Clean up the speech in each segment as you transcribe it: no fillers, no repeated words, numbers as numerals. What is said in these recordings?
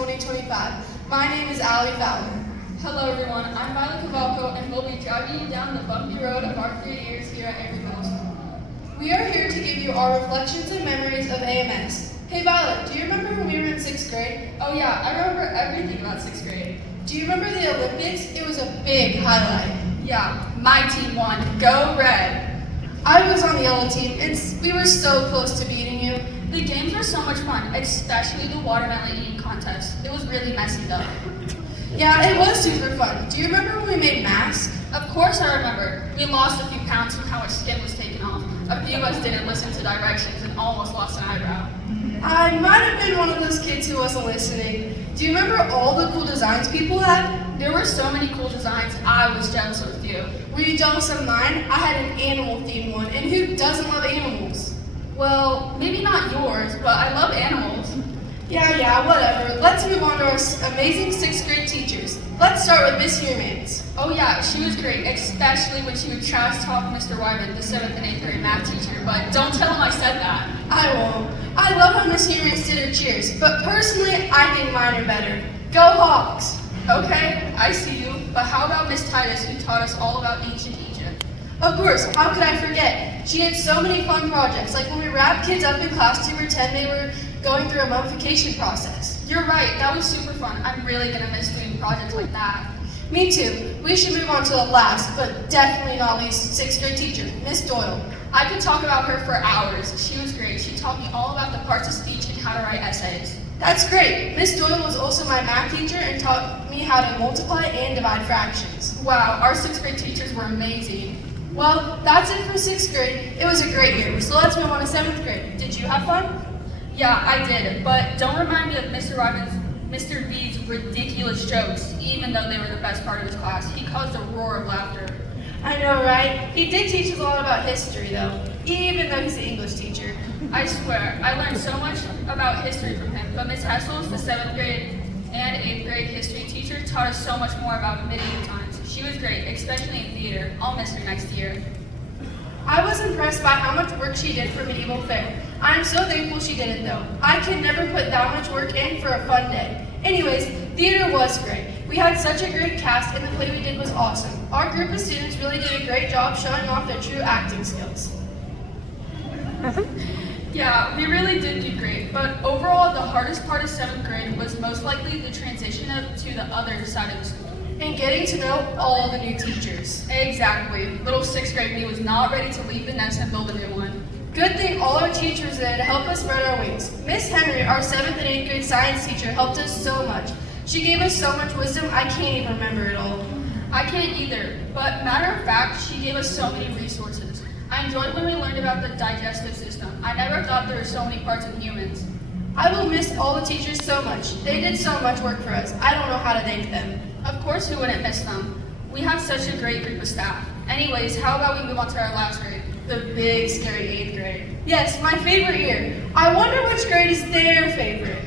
2025. My name is Allie Fowler. Hello everyone, I'm Violet Cavalco and we'll be driving you down the bumpy road of our 3 years here at Avery Middle School. We are here to give you our reflections and memories of AMS. Hey Violet, do you remember when we were in 6th grade? Oh yeah, I remember everything about 6th grade. Do you remember the Olympics? It was a big highlight. Yeah, my team won. Go Red! I was on the yellow team and we were so close to beating you. The games were so much fun, especially the watermelon eating contest. It was really messy though. Yeah, it was super fun. Do you remember when we made masks? Of course I remember. We lost a few pounds from how much skin was taken off. A few of us didn't listen to directions and almost lost an eyebrow. I might have been one of those kids who wasn't listening. Do you remember all the cool designs people had? There were so many cool designs, I was jealous of a few. Were you jealous of mine? I had an animal-themed one, and who doesn't love animals? Well, maybe not yours, but I love animals. Yeah, whatever. Let's move on to our amazing 6th grade teachers. Let's start with Miss Yearmans. Oh yeah, she was great, especially when she would trash talk Mr. Wyman, the 7th and 8th grade math teacher, but don't tell him I said that. I won't. I love how Miss Yearmans did her cheers, but personally, I think mine are better. Go Hawks! Okay, I see you, but how about Miss Titus, who taught us all about ancient Egypt? Of course, how could I forget? She had so many fun projects, like when we wrapped kids up in class to pretend they were going through a mummification process. You're right, that was super fun. I'm really gonna miss doing projects like that. Me too. We should move on to the last, but definitely not least, 6th grade teacher, Miss Doyle. I could talk about her for hours. She was great. She taught me all about the parts of speech and how to write essays. That's great. Miss Doyle was also my math teacher and taught me how to multiply and divide fractions. Wow, our 6th grade teachers were amazing. Well, that's it for 6th grade. It was a great year, so let's move on to 7th grade. Did you have fun? Yeah, I did, but don't remind me of Mr. V's ridiculous jokes, even though they were the best part of his class. He caused a roar of laughter. I know, right? He did teach us a lot about history, though, even though he's an English teacher. I swear, I learned so much about history from him, but Miss Hessels, the 7th grade and 8th grade history teacher, taught us so much more about medieval times. She was great, especially in theater. I'll miss her next year. I was impressed by how much work she did for medieval fair. I'm so thankful she did it, though. I could never put that much work in for a fun day. Anyways, theater was great. We had such a great cast, and the play we did was awesome. Our group of students really did a great job showing off their true acting skills. Yeah, we really did do great, but overall the hardest part of 7th grade was most likely the transition to the other side of the school. And getting to know all the new teachers. Exactly. Little 6th grade me was not ready to leave the nest and build a new one. Good thing all our teachers there to help us spread our wings. Miss Henry, our 7th and 8th grade science teacher, helped us so much. She gave us so much wisdom, I can't even remember it all. I can't either, but matter of fact, she gave us so many resources. I enjoyed when we learned about the digestive system. I never thought there were so many parts of humans. I will miss all the teachers so much. They did so much work for us. I don't know how to thank them. Of course we wouldn't miss them. We have such a great group of staff. Anyways, how about we move on to our last grade? The big, scary 8th grade. Yes, my favorite year. I wonder which grade is their favorite.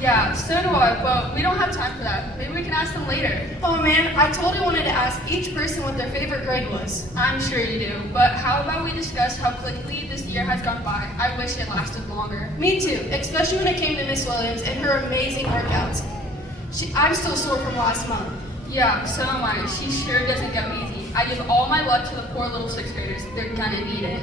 Yeah, so do I, but we don't have time for that. Maybe we can ask them later. Oh man, I totally wanted to ask each person what their favorite grade was. I'm sure you do, but how about we discuss how quickly this year has gone by? I wish it lasted longer. Me too, especially when it came to Miss Williams and her amazing workouts. I'm still sore from last month. Yeah, so am I. She sure doesn't go easy. I give all my love to the poor little 6th graders. They're gonna need it.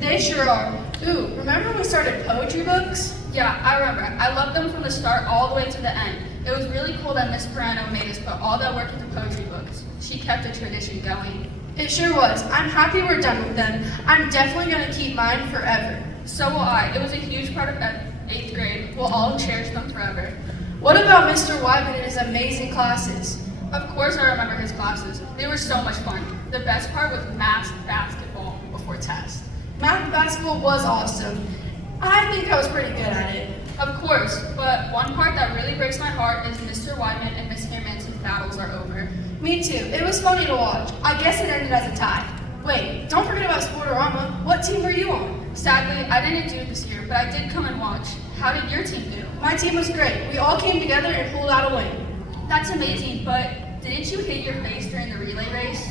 They sure are. Ooh, remember when we started poetry books? Yeah, I remember. I loved them from the start all the way to the end. It was really cool that Miss Perano made us put all that work into poetry books. She kept the tradition going. It sure was. I'm happy we're done with them. I'm definitely going to keep mine forever. So will I. It was a huge part of 8th grade. We'll all cherish them forever. What about Mr. Wyman and his amazing classes? Of course I remember his classes. They were so much fun. The best part was math basketball before test. Math basketball was awesome. I think I was pretty good at it. Of course, but one part that really breaks my heart is Mr. Wyman and Miss Yearman's battles are over. Me too. It was funny to watch. I guess it ended as a tie. Wait, don't forget about Sportorama. What team were you on? Sadly, I didn't do it this year, but I did come and watch. How did your team do? My team was great. We all came together and pulled out a win. That's amazing, but didn't you hit your face during the relay race?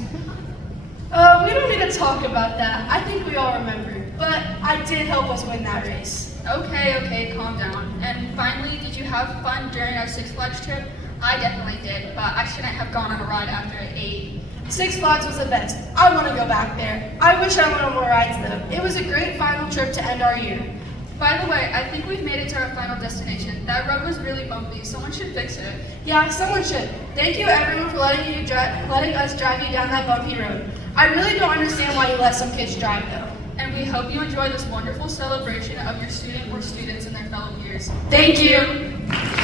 We don't need to talk about that. I think we all remember. But I did help us win that race. Okay, calm down. And finally, did you have fun during our Six Flags trip? I definitely did, but I shouldn't have gone on a ride after I ate. Six Flags was the best. I want to go back there. I wish I went on more rides though. It was a great final trip to end our year. By the way, I think we've made it to our final destination. That road was really bumpy. Someone should fix it. Yeah, someone should. Thank you everyone for letting us drive you down that bumpy road. I really don't understand why you let some kids drive though. And we hope you enjoy this wonderful celebration of your student or students and their fellow peers. Thank you.